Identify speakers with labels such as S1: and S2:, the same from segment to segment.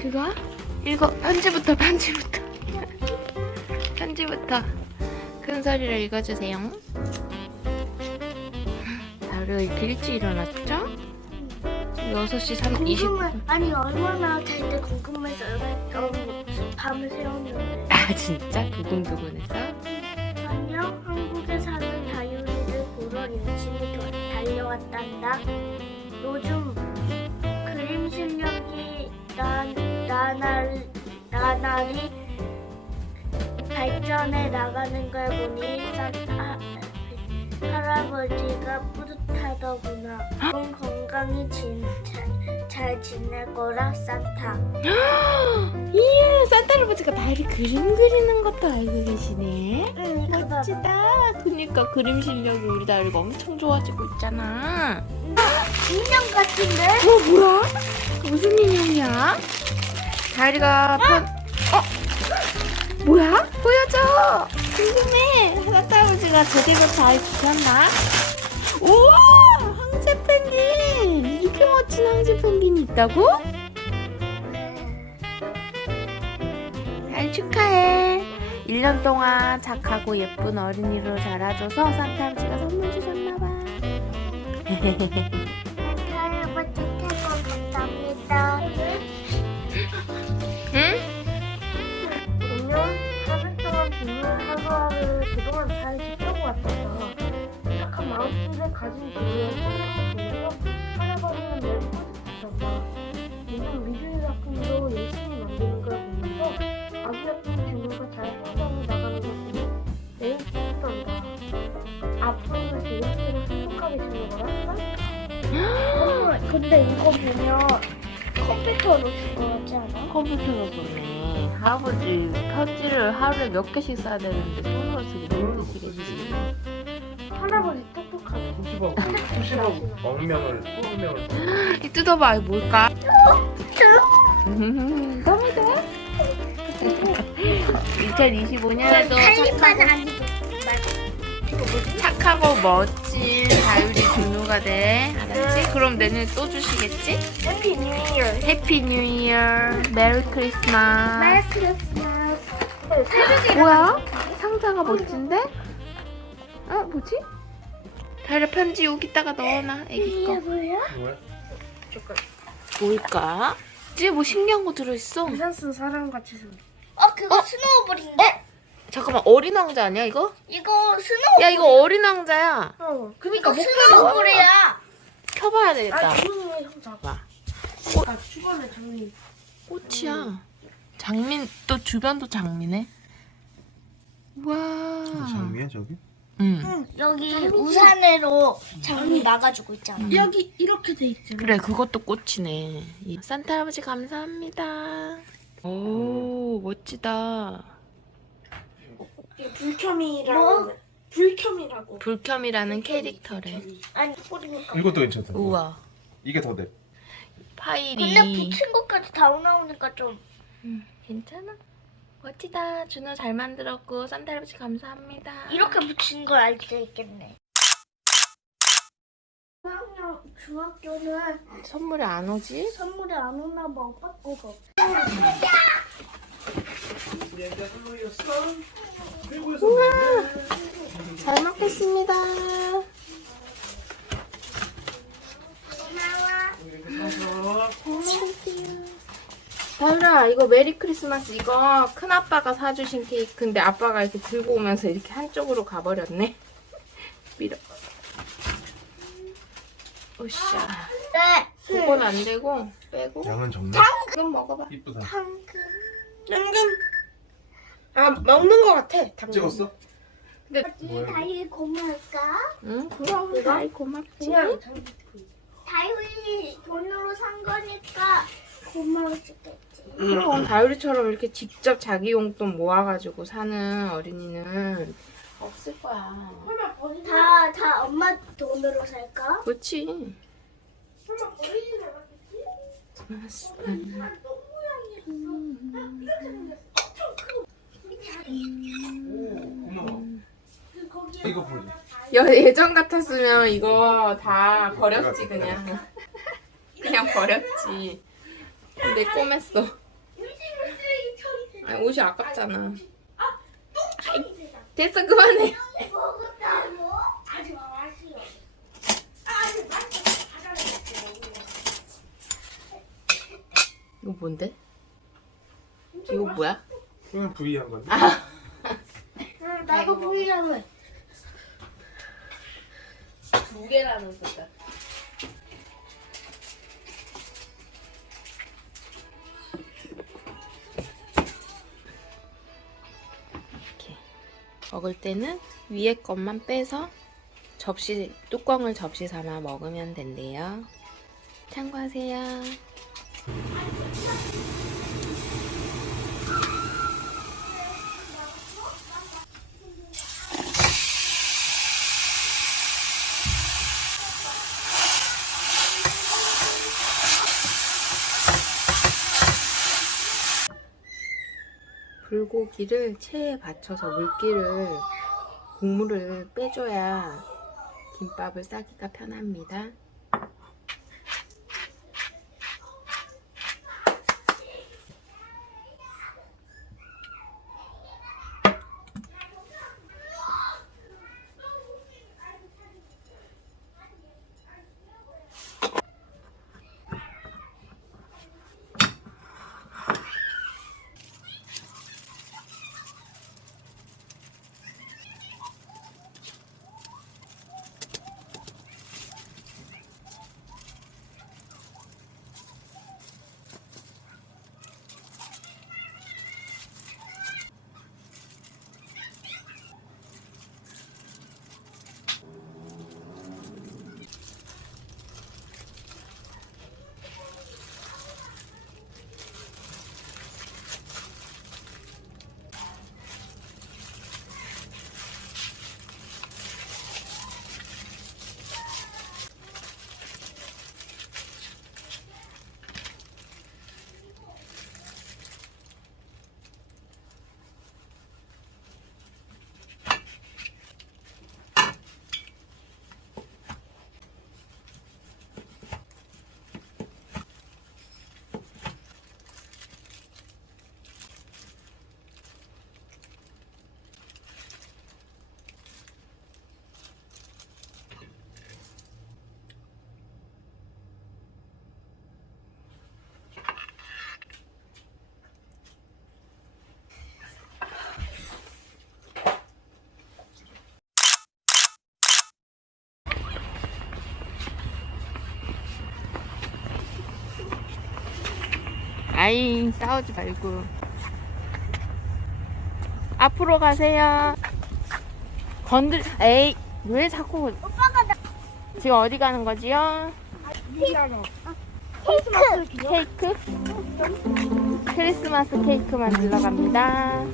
S1: 그거? 읽어 편지부터 편지부터 편지부터 큰 소리로 읽어주세요 이렇게 일찍 일어났죠? 6시 3, 20분
S2: 궁금해. 아니 얼마나 잘 때 궁금해서 너무 밤을 새웠는데.
S1: 아 진짜? 두근두근했어?
S2: 안녕 한국에 사는 다윤이를 보러 열심히 도- 달려왔단다. 요즘 그림 실력이 나, 나날, 나날이 발전해 나가는 걸 보니 산타 할아버지가 뿌듯하더구나. 넌 건강히 진, 잘, 잘 지낼 거라 산타.
S1: 이야 산타 할아버지가 나를 그림 그리는 것도 알고 계시네
S2: 응, 이거 봐봐.
S1: 멋지다 그니까 그림 실력이 우리 다리가 엄청 좋아지고 있잖아
S2: 인형 같은데?
S1: 어 뭐야? 무슨 인형이야? 다리가 편... 어? 뭐야? 보여줘! 궁금해 산타 할아버지가 제대로 잘 지켰나? 우와! 황제 펭귄! 이렇게 멋진 황제 펭귄이 있다고? 잘 축하해 1년 동안 착하고 예쁜 어린이로 자라줘서 산타 할아버지가 선물 주셨나봐
S2: 마음씨를 가진 성향을 보면서 할아버지는 매우 뿌듯하셨다. 요즘 미술 작품도 열심히 만드는 걸 보면서 아기 같은 친구가 잘 성장해 나가는 걸 보니 매우 기쁘단다. 앞으로도 제작진을 행복하게 지내거라. 근데 이거 보면 컴퓨터로 찍어야지 않아?
S1: 컴퓨터로 보네. 할아버지 편지를 하루에 몇 개씩 써야 되는데 손으로 쓰기 힘드시겠지.
S2: 할아버지 똑똑하네.
S3: 90억, 90억 억명을, 수억 명을
S1: 이 뜯어봐, 이거 뭘까? 너무 좋아. 2025년에도 착하고,
S2: 아니고
S1: 착하고 멋진 다유리 준우가 돼. 알았지? 그럼 내년에 또 주시겠지?
S2: 해피 뉴 이어.
S1: 해피 뉴 이어, 메리 크리스마스.
S2: 메리 크리스마스.
S1: 뭐야? 상자가 멋진데? 어, 뭐지? 다이라 편지 여기다가 넣어놔, 애기 거.
S2: 이게 뭐야?
S3: 뭐야?
S1: 뭘까? 이제 뭐 신기한 거 들어있어.
S2: 밸런스 사람 같이 생겼. 어 그거
S1: 어?
S2: 스노우볼인데?
S1: 잠깐만, 어린 왕자 아니야, 이거?
S2: 이거 스노우.
S1: 야, 이거 어린 왕자야.
S2: 어. 그니까 스노우볼이야.
S1: 켜봐야 되겠다.
S2: 아 장민이 형 잡아.
S1: 봐.
S2: 아 주변에 장민.
S1: 꽃이야. 장민, 또 주변도 장미네. 와.
S3: 장미야 저기?
S1: 응.
S2: 응 여기 우산으로 장미 나가지고 있잖아. 여기 이렇게 돼 있잖아.
S1: 그래, 그것도 꽃이네. 이- 산타 할아버지 감사합니다. 오, 멋지다.
S2: 불켬이라고. 불켬이라고.
S1: 불켬이라는 캐릭터래.
S2: 아니 소리니까.
S3: 이것도 괜찮다.
S1: 우와.
S3: 이게 더 내.
S1: 파일이.
S2: 근데 붙인 것까지 다 나오니까 좀.
S1: 음, 괜찮아. 멋지다. 준호 잘 만들었고 산타 할아버지 감사합니다.
S2: 이렇게 붙인 걸 알 수 있겠네. 그냥 중학교는
S1: 선물이 안 오지?
S2: 선물이 안 오나 봐. 오빠 거가.
S1: 잘 먹겠습니다. 다율아 이거 메리 크리스마스 이거 큰 아빠가 사주신 케이크인데 아빠가 이렇게 들고 오면서 이렇게 한쪽으로 가버렸네. 밀어. 으쌰.
S2: 네.
S1: 그건 안 되고 빼고.
S3: 양은 적네.
S1: 그럼 먹어봐.
S3: 이쁘다.
S2: 당근.
S1: 당근. 아 먹는 거 같아. 당근.
S3: 찍었어?
S2: 어디 다이 고마울까?
S1: 응 그럼 아이 고맙지.
S2: 그냥 다이 돈으로 산 거니까 있 지.
S1: 그럼 다율이처럼 이렇게 직접 자기 용돈 모아가지고 사는 어린이는 없을 거야.
S2: 다, 다 엄마 돈으로 살까?
S1: 그렇지.
S3: 고마워. 이거 보여.
S1: 여, 예전 같았으면 이거 다 버렸지 그냥. 그냥 버렸지. 근데 꼬맸어. 옷이 아깝잖아. 아이, 됐어 그만해. 이거 뭔데? 이거 뭐야?
S3: 그냥 부위한 건데.
S2: 응, 나도 보이려고
S1: 두 개라는 소리야. 먹을 때는 위에 것만 빼서 접시 뚜껑을 접시 삼아 먹으면 된대요. 참고하세요. 불고기를 체에 받쳐서 물기를 국물을 빼줘야 김밥을 싸기가 편합니다. 아이 싸우지 말고 앞으로 가세요. 건들 에이 왜 자꾸 지금 어디 가는 거지요?
S2: 케이크
S1: 케이크? 크리스마스 케이크 만들러 갑니다.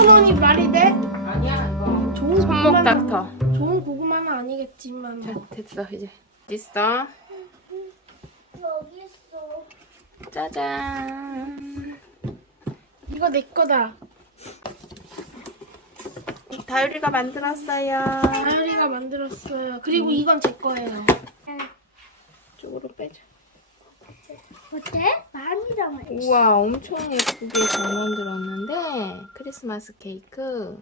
S2: 5천 원이 말이 돼?
S1: 아니야 이거.
S2: 좋은
S1: 손목
S2: 고구마는-
S1: 닥터.
S2: 좋은 고구마는 아니겠지만
S1: 자 됐어 이제. 됐어.
S2: 여기 있어
S1: 짜잔.
S2: 이거 내 거다
S1: 다율이가 만들었어요.
S2: 다율이가 만들었어요. 그리고 이건 제 거예요.
S1: 쪽으로 빼자.
S2: 어때? 많이 담아.
S1: 우와, 엄청 예쁘게 잘 만들었는데 크리스마스 케이크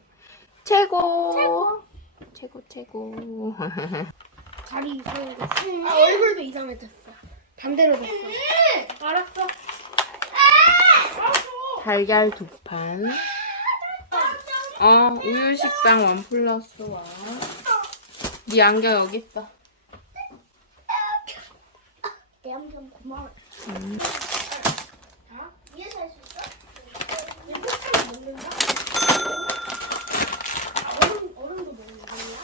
S1: 최고.
S2: 최고.
S1: 최고.
S2: 다리 이상해졌어. 아 얼굴도 이상해졌어. 반대로 됐어. 알았어.
S1: 달걀 두 판. 어, 우유 식당 원 플러스 원. 네 안경 여기 있다.
S2: 내 안경 고마워.
S1: 음.
S2: 자, 위에서? 아, 거야?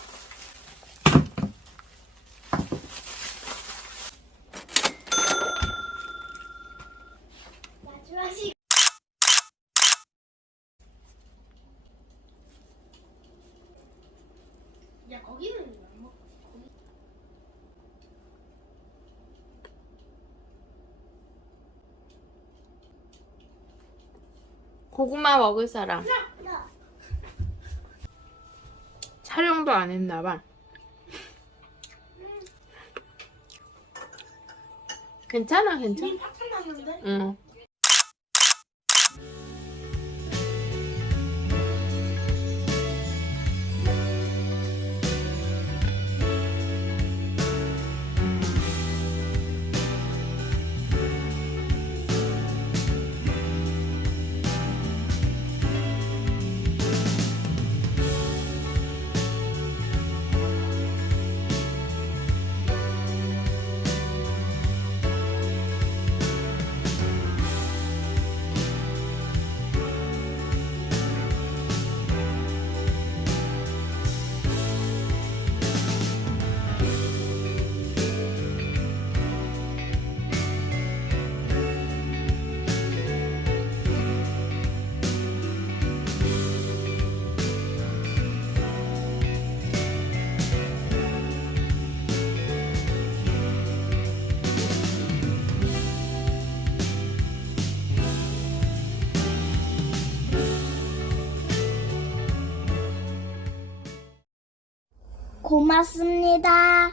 S2: 마지막이 야 거기는 안 먹어. 거기.
S1: 고구마 먹을 사람.
S2: 나.
S1: 촬영도 안 했나 봐. 괜찮아, 괜찮아. 응.
S2: 고맙습니다.